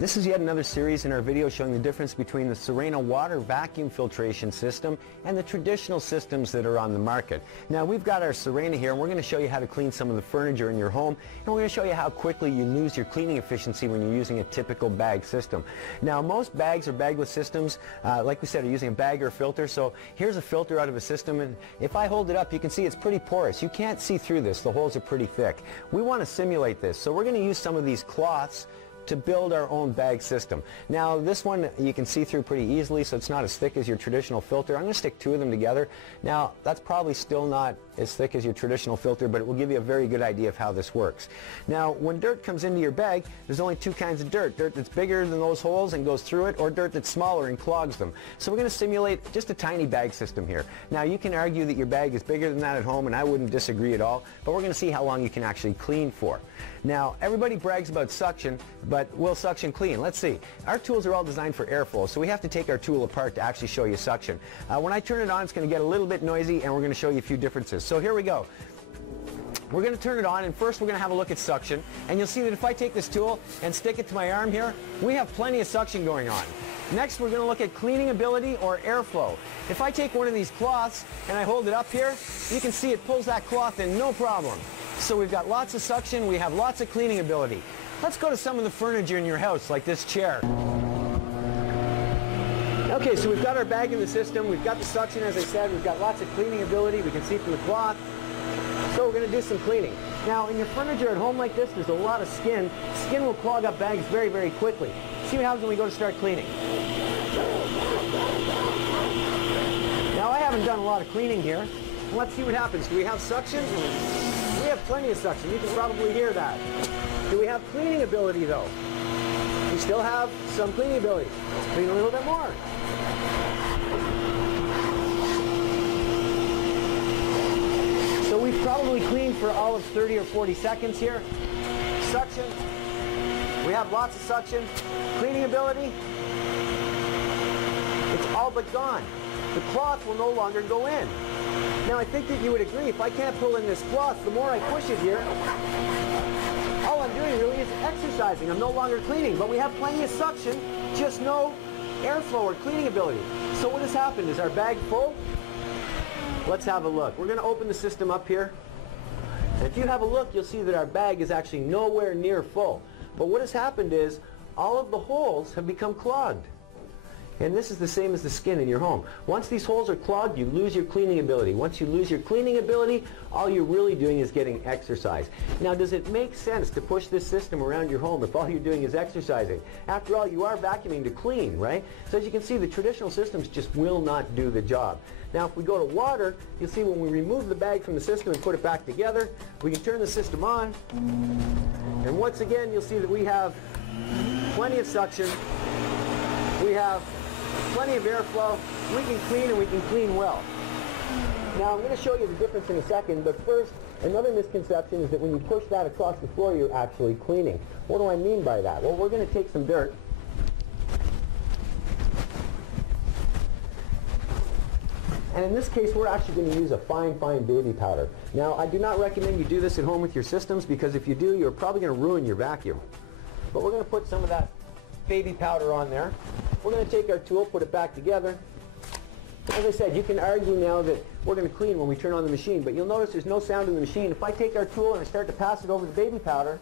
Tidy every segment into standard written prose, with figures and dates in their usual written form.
Alright, this is yet another series in our video showing the difference between the Sirena water vacuum filtration system and the traditional systems that are on the market. Now we've got our Sirena here and we're going to show you how to clean some of the furniture in your home, and we're going to show you how quickly you lose your cleaning efficiency when you're using a typical bag system. Now most bags or bagless systems, like we said, are using a bag or a filter. So here's a filter out of a system, and if I hold it up you can see it's pretty porous. You can't see through this. The holes are pretty thick. We want to simulate this, so we're going to use some of these cloths to build our own bag system. Now this one you can see through pretty easily, so it's not as thick as your traditional filter. I'm going to stick two of them together. Now that's probably still not as thick as your traditional filter, but it will give you a very good idea of how this works. Now when dirt comes into your bag, there's only two kinds of dirt. Dirt that's bigger than those holes and goes through it, or dirt that's smaller and clogs them. So we're going to simulate just a tiny bag system here. Now you can argue that your bag is bigger than that at home, and I wouldn't disagree at all, but we're going to see how long you can actually clean for. Now everybody brags about suction, but will suction clean? Let's see. Our tools are all designed for airflow, so we have to take our tool apart to actually show you suction. When I turn it on, it's going to get a little bit noisy, and we're going to show you a few differences. So here we go. We're going to turn it on, and first we're going to have a look at suction, and you'll see that if I take this tool and stick it to my arm here, we have plenty of suction going on. Next we're going to look at cleaning ability or airflow. If I take one of these cloths and I hold it up here, you can see it pulls that cloth in no problem. So we've got lots of suction, we have lots of cleaning ability. Let's go to some of the furniture in your house, like this chair. Okay, so we've got our bag in the system, we've got the suction, as I said, we've got lots of cleaning ability, we can see from the cloth. So we're going to do some cleaning. Now in your furniture at home like this, there's a lot of skin. Skin will clog up bags very, very quickly. See what happens when we go to start cleaning. Now I haven't done a lot of cleaning here. Let's see what happens. Do we have suction? We have plenty of suction. You can probably hear that. Do we have cleaning ability though? We still have some cleaning ability. Let's clean a little bit more. So we've probably cleaned for all of 30 or 40 seconds here. Suction. We have lots of suction. Cleaning ability. It's all but gone. The cloth will no longer go in. Now I think that you would agree, if I can't pull in this cloth, the more I push it here, all I'm doing really is exercising. I'm no longer cleaning, but we have plenty of suction, just no airflow or cleaning ability. So what has happened? Is our bag full? Let's have a look. We're going to open the system up here. And if you have a look, you'll see that our bag is actually nowhere near full. But what has happened is all of the holes have become clogged. And this is the same as the skin in your home. Once these holes are clogged, you lose your cleaning ability. Once you lose your cleaning ability, all you're really doing is getting exercise. Now, does it make sense to push this system around your home if all you're doing is exercising? After all, you are vacuuming to clean, right? So as you can see, the traditional systems just will not do the job. Now, if we go to water, you'll see when we remove the bag from the system and put it back together, we can turn the system on. And once again, you'll see that we have plenty of suction. We have plenty of airflow. We can clean, and we can clean well. Now I'm going to show you the difference in a second, but first, another misconception is that when you push that across the floor, you're actually cleaning. What do I mean by that? Well, we're going to take some dirt. And in this case, we're actually going to use a fine, fine baby powder. Now, I do not recommend you do this at home with your systems, because if you do, you're probably going to ruin your vacuum. But we're going to put some of that baby powder on there. We're going to take our tool, put it back together. As I said, you can argue now that we're going to clean when we turn on the machine, but you'll notice there's no sound in the machine. If I take our tool and I start to pass it over the baby powder,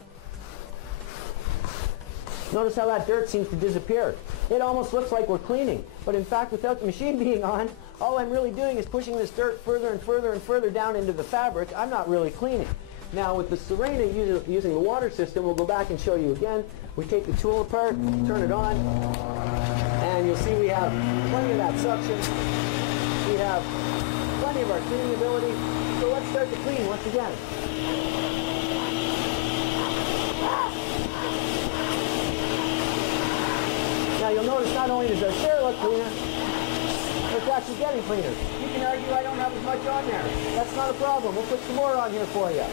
notice how that dirt seems to disappear. It almost looks like we're cleaning, but in fact, without the machine being on, all I'm really doing is pushing this dirt further and further and further down into the fabric. I'm not really cleaning. Now with the Sirena using the water system, we'll go back and show you again. We take the tool apart, turn it on, and you'll see we have plenty of that suction. We have plenty of our cleaning ability. So let's start to clean once again. Now you'll notice not only does our chair look cleaner, but it's actually getting cleaner. You can argue I don't have as much on there. That's not a problem. We'll put some more on here for you.